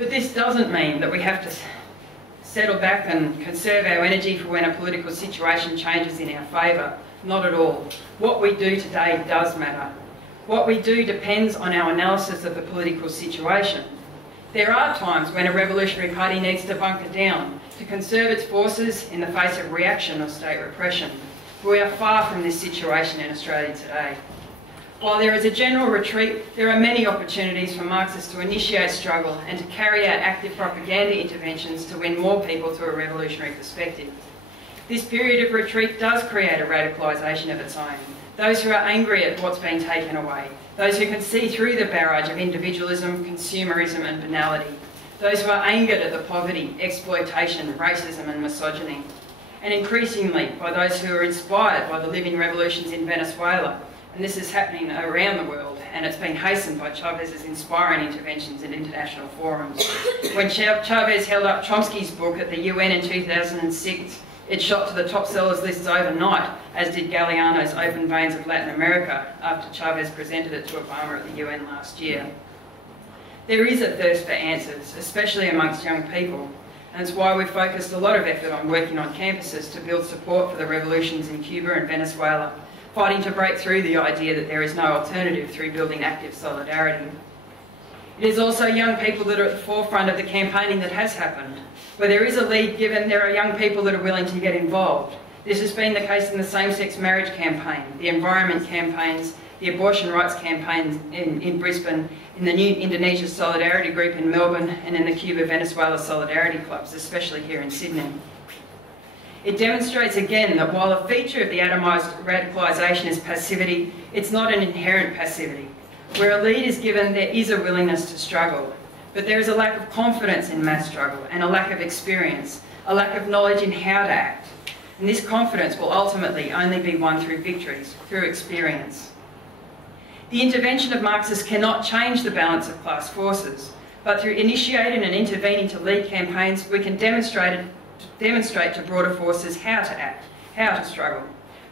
But this doesn't mean that we have to settle back and conserve our energy for when a political situation changes in our favour. Not at all. What we do today does matter. What we do depends on our analysis of the political situation. There are times when a revolutionary party needs to bunker down to conserve its forces in the face of reaction or state repression. But we are far from this situation in Australia today. While there is a general retreat, there are many opportunities for Marxists to initiate struggle and to carry out active propaganda interventions to win more people to a revolutionary perspective. This period of retreat does create a radicalisation of its own. Those who are angry at what's been taken away, those who can see through the barrage of individualism, consumerism and banality, those who are angered at the poverty, exploitation, racism and misogyny, and increasingly by those who are inspired by the living revolutions in Venezuela. And this is happening around the world, and it's been hastened by Chavez's inspiring interventions in international forums. When Chavez held up Chomsky's book at the UN in 2006, it shot to the top sellers lists overnight, as did Galeano's Open Veins of Latin America, after Chavez presented it to Obama at the UN last year. There is a thirst for answers, especially amongst young people, and it's why we've focused a lot of effort on working on campuses to build support for the revolutions in Cuba and Venezuela, fighting to break through the idea that there is no alternative through building active solidarity. It is also young people that are at the forefront of the campaigning that has happened. Where there is a lead given, there are young people that are willing to get involved. This has been the case in the same-sex marriage campaign, the environment campaigns, the abortion rights campaigns in Brisbane, in the new Indonesia Solidarity Group in Melbourne, and in the Cuba-Venezuela Solidarity Clubs, especially here in Sydney. It demonstrates again that while a feature of the atomised radicalisation is passivity, it's not an inherent passivity. Where a lead is given, there is a willingness to struggle, but there is a lack of confidence in mass struggle and a lack of experience, a lack of knowledge in how to act. And this confidence will ultimately only be won through victories, through experience. The intervention of Marxists cannot change the balance of class forces, but through initiating and intervening to lead campaigns, we can demonstrate to broader forces how to act, how to struggle.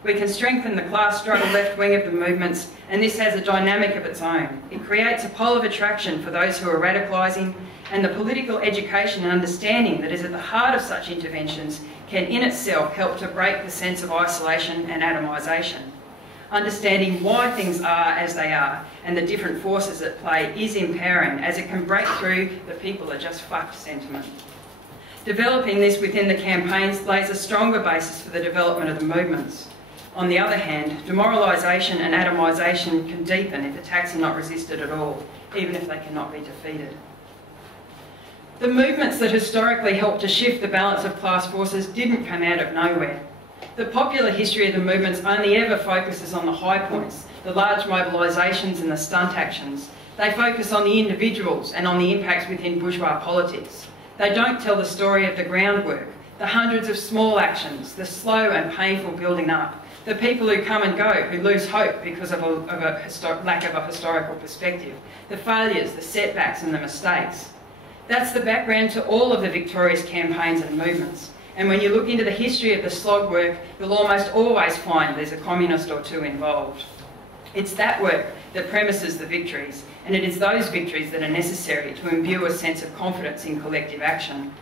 We can strengthen the class struggle left wing of the movements, and this has a dynamic of its own. It creates a pole of attraction for those who are radicalising, and the political education and understanding that is at the heart of such interventions can in itself help to break the sense of isolation and atomisation. Understanding why things are as they are and the different forces at play is empowering, as it can break through the people are just fucked sentiment. Developing this within the campaigns lays a stronger basis for the development of the movements. On the other hand, demoralisation and atomisation can deepen if attacks are not resisted at all, even if they cannot be defeated. The movements that historically helped to shift the balance of class forces didn't come out of nowhere. The popular history of the movements only ever focuses on the high points, the large mobilisations and the stunt actions. They focus on the individuals and on the impacts within bourgeois politics. They don't tell the story of the groundwork, the hundreds of small actions, the slow and painful building up, the people who come and go, who lose hope because of a lack of a historical perspective, the failures, the setbacks and the mistakes. That's the background to all of the victorious campaigns and movements. And when you look into the history of the slog work, you'll almost always find there's a communist or two involved. It's that work that premises the victories, and it is those victories that are necessary to imbue a sense of confidence in collective action.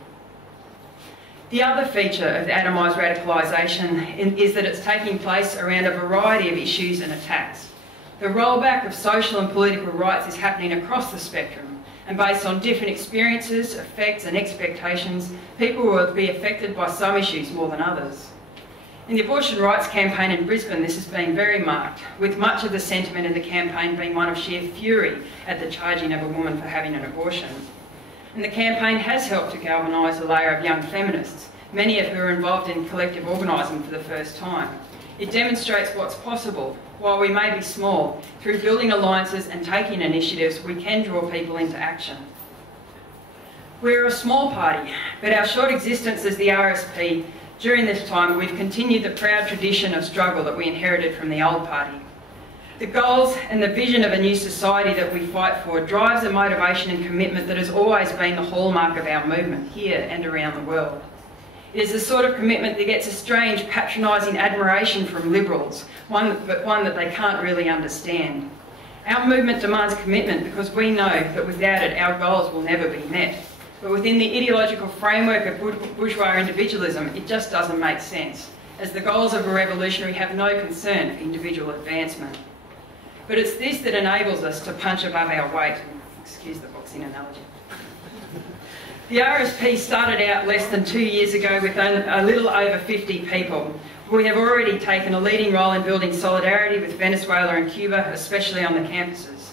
The other feature of the atomised radicalisation is that it's taking place around a variety of issues and attacks. The rollback of social and political rights is happening across the spectrum, and based on different experiences, effects and expectations, people will be affected by some issues more than others. In the abortion rights campaign in Brisbane, this has been very marked, with much of the sentiment in the campaign being one of sheer fury at the charging of a woman for having an abortion. And the campaign has helped to galvanise a layer of young feminists, many of who are involved in collective organising for the first time. It demonstrates what's possible. While we may be small, through building alliances and taking initiatives, we can draw people into action. We're a small party, but our short existence as the RSP, during this time we've continued the proud tradition of struggle that we inherited from the old party. The goals and the vision of a new society that we fight for drives a motivation and commitment that has always been the hallmark of our movement, here and around the world. It is the sort of commitment that gets a strange, patronising admiration from liberals, but one that they can't really understand. Our movement demands commitment because we know that without it our goals will never be met. But within the ideological framework of bourgeois individualism, it just doesn't make sense, as the goals of a revolutionary have no concern for individual advancement. But it's this that enables us to punch above our weight. Excuse the boxing analogy. The RSP started out less than 2 years ago with a little over 50 people. We have already taken a leading role in building solidarity with Venezuela and Cuba, especially on the campuses.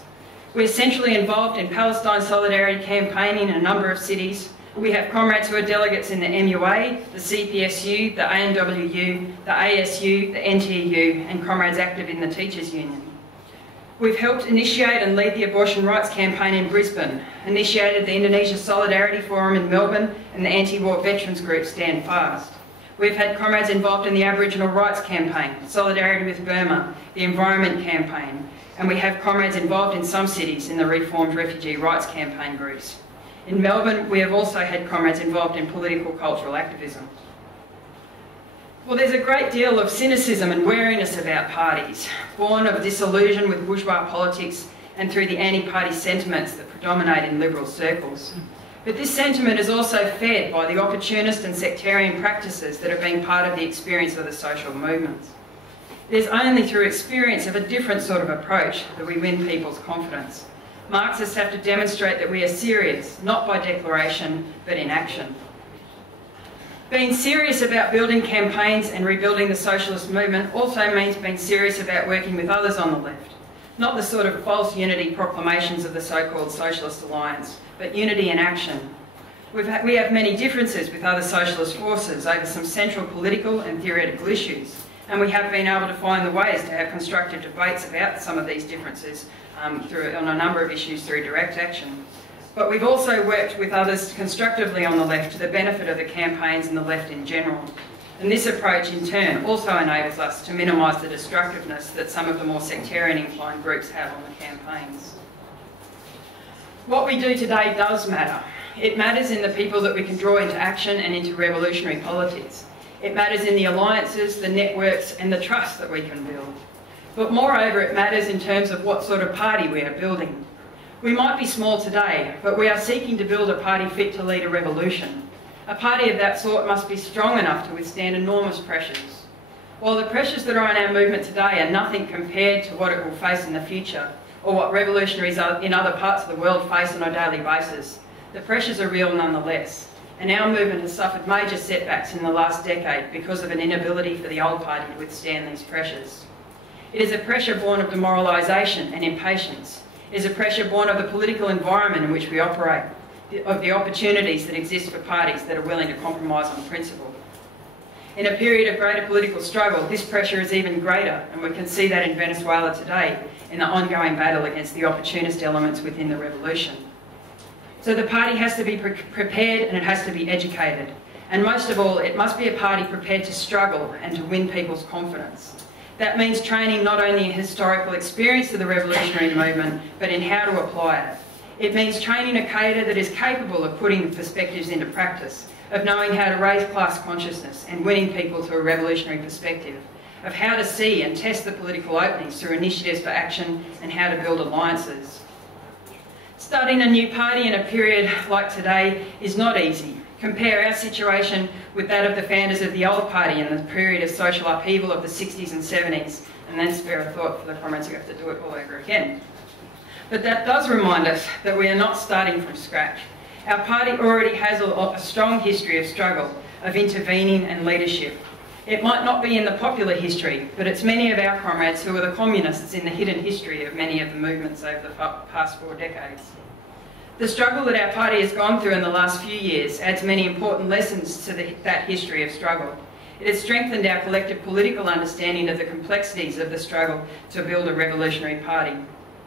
We're centrally involved in Palestine solidarity campaigning in a number of cities. We have comrades who are delegates in the MUA, the CPSU, the ANWU, the ASU, the NTU, and comrades active in the Teachers' Union. We've helped initiate and lead the abortion rights campaign in Brisbane, initiated the Indonesia Solidarity Forum in Melbourne, and the anti-war veterans group Stand Fast. We've had comrades involved in the Aboriginal rights campaign, Solidarity with Burma, the Environment campaign, and we have comrades involved in some cities in the reformed refugee rights campaign groups. In Melbourne, we have also had comrades involved in political cultural activism. Well, there's a great deal of cynicism and wariness about parties, born of disillusion with bourgeois politics and through the anti-party sentiments that predominate in liberal circles. But this sentiment is also fed by the opportunist and sectarian practices that have been part of the experience of the social movements. It is only through experience of a different sort of approach that we win people's confidence. Marxists have to demonstrate that we are serious, not by declaration, but in action. Being serious about building campaigns and rebuilding the socialist movement also means being serious about working with others on the left. Not the sort of false unity proclamations of the so-called Socialist Alliance, but unity in action. We have many differences with other socialist forces over some central political and theoretical issues, and we have been able to find the ways to have constructive debates about some of these differences on a number of issues through direct action. But we've also worked with others constructively on the left to the benefit of the campaigns and the left in general. And this approach, in turn, also enables us to minimise the destructiveness that some of the more sectarian-inclined groups have on the campaigns. What we do today does matter. It matters in the people that we can draw into action and into revolutionary politics. It matters in the alliances, the networks, and the trust that we can build. But moreover, it matters in terms of what sort of party we are building. We might be small today, but we are seeking to build a party fit to lead a revolution. A party of that sort must be strong enough to withstand enormous pressures. While the pressures that are on our movement today are nothing compared to what it will face in the future, or what revolutionaries in other parts of the world face on a daily basis, the pressures are real nonetheless. And our movement has suffered major setbacks in the last decade because of an inability for the old party to withstand these pressures. It is a pressure born of demoralisation and impatience. It is a pressure born of the political environment in which we operate, of the opportunities that exist for parties that are willing to compromise on principle. In a period of greater political struggle, this pressure is even greater, and we can see that in Venezuela today, in the ongoing battle against the opportunist elements within the revolution. So the party has to be prepared and it has to be educated. And most of all, it must be a party prepared to struggle and to win people's confidence. That means training not only in historical experience of the revolutionary movement, but in how to apply it. It means training a cadre that is capable of putting the perspectives into practice, of knowing how to raise class consciousness and winning people to a revolutionary perspective, of how to see and test the political openings through initiatives for action and how to build alliances. Starting a new party in a period like today is not easy. Compare our situation with that of the founders of the old party in the period of social upheaval of the 60s and 70s, and then spare a thought for the comrades who have to do it all over again. But that does remind us that we are not starting from scratch. Our party already has a strong history of struggle, of intervening and leadership. It might not be in the popular history, but it's many of our comrades who are the communists in the hidden history of many of the movements over the past 4 decades. The struggle that our party has gone through in the last few years adds many important lessons to that history of struggle. It has strengthened our collective political understanding of the complexities of the struggle to build a revolutionary party.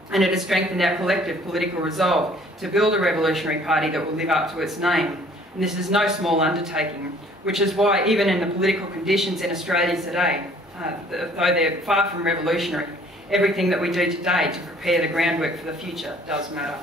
And it has strengthened our collective political resolve to build a revolutionary party that will live up to its name. And this is no small undertaking, which is why even in the political conditions in Australia today, though they're far from revolutionary, everything that we do today to prepare the groundwork for the future does matter.